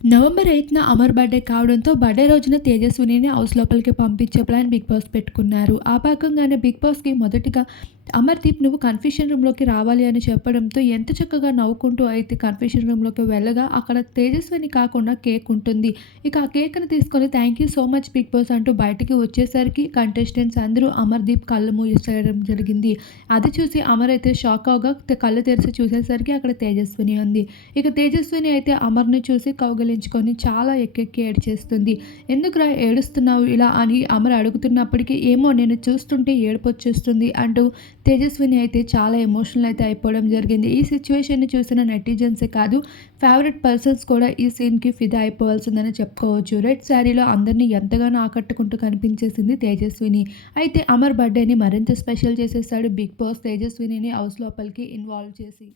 November ఎయిత్న Amar birthday కావడంతో birthday రోజున తేజస్వినిని హౌస్ లోపలికి పంపించే ప్లాన్ బిగ్ బాస్ పెట్టుకున్నారు. ఆ భాగంగానే బిగ్ బాస్కి మొదటిగా అమర్దీప్ నువ్వు కన్ఫ్యూషన్ రూమ్లోకి రావాలి అని చెప్పడంతో ఎంత చక్కగా నవ్వుకుంటూ అయితే కన్ఫ్యూషన్ రూమ్లోకి వెళ్ళగా అక్కడ తేజస్విని కాకుండా కేక్ ఉంటుంది. ఇక ఆ కేక్ని తీసుకొని thank you so much Big Boss అంటూ బయటికి వచ్చేసరికి కంటెస్టెంట్స్ అందరూ అమర్దీప్ కళ్ళు మూసేయడం జరిగింది. అది చూసి అమర్ అయితే షాక్ అవగా కళ్ళు తెరిచి చూసేసరికి అక్కడ తేజస్విని ఉంది. ఇక తేజస్విని అయితే అమర్ని చూసి కౌగలించుకొని చాలా ఎక్కెక్కి ఏడ్చేస్తుంది. ఎందుకురా ఏడుస్తున్నావు ఇలా? అని అమర్ అడుగుతున్నప్పటికీ ఏమో నేను చూస్తుంటే ఏడుపొచ్చేస్తుంది అంటూ తేజస్విని అయితే చాలా ఎమోషనల్ అయితే అయిపోవడం జరిగింది. ఈ సిచ్యువేషన్ని చూసిన నెటిజన్సే కాదు ఫేవరెట్ పర్సన్స్ కూడా ఈ సీన్కి ఫిదా అయిపోవాల్సిందని చెప్పుకోవచ్చు. రెడ్ శారీలో అందరినీ ఎంతగానో ఆకట్టుకుంటూ కనిపించేసింది తేజస్విని. అయితే అమర్ బర్త్డేని మరింత స్పెషల్ చేసేసాడు బిగ్ బాస్ తేజస్వినిని హౌస్ లోపలికి ఇన్వాల్వ్ చేసి.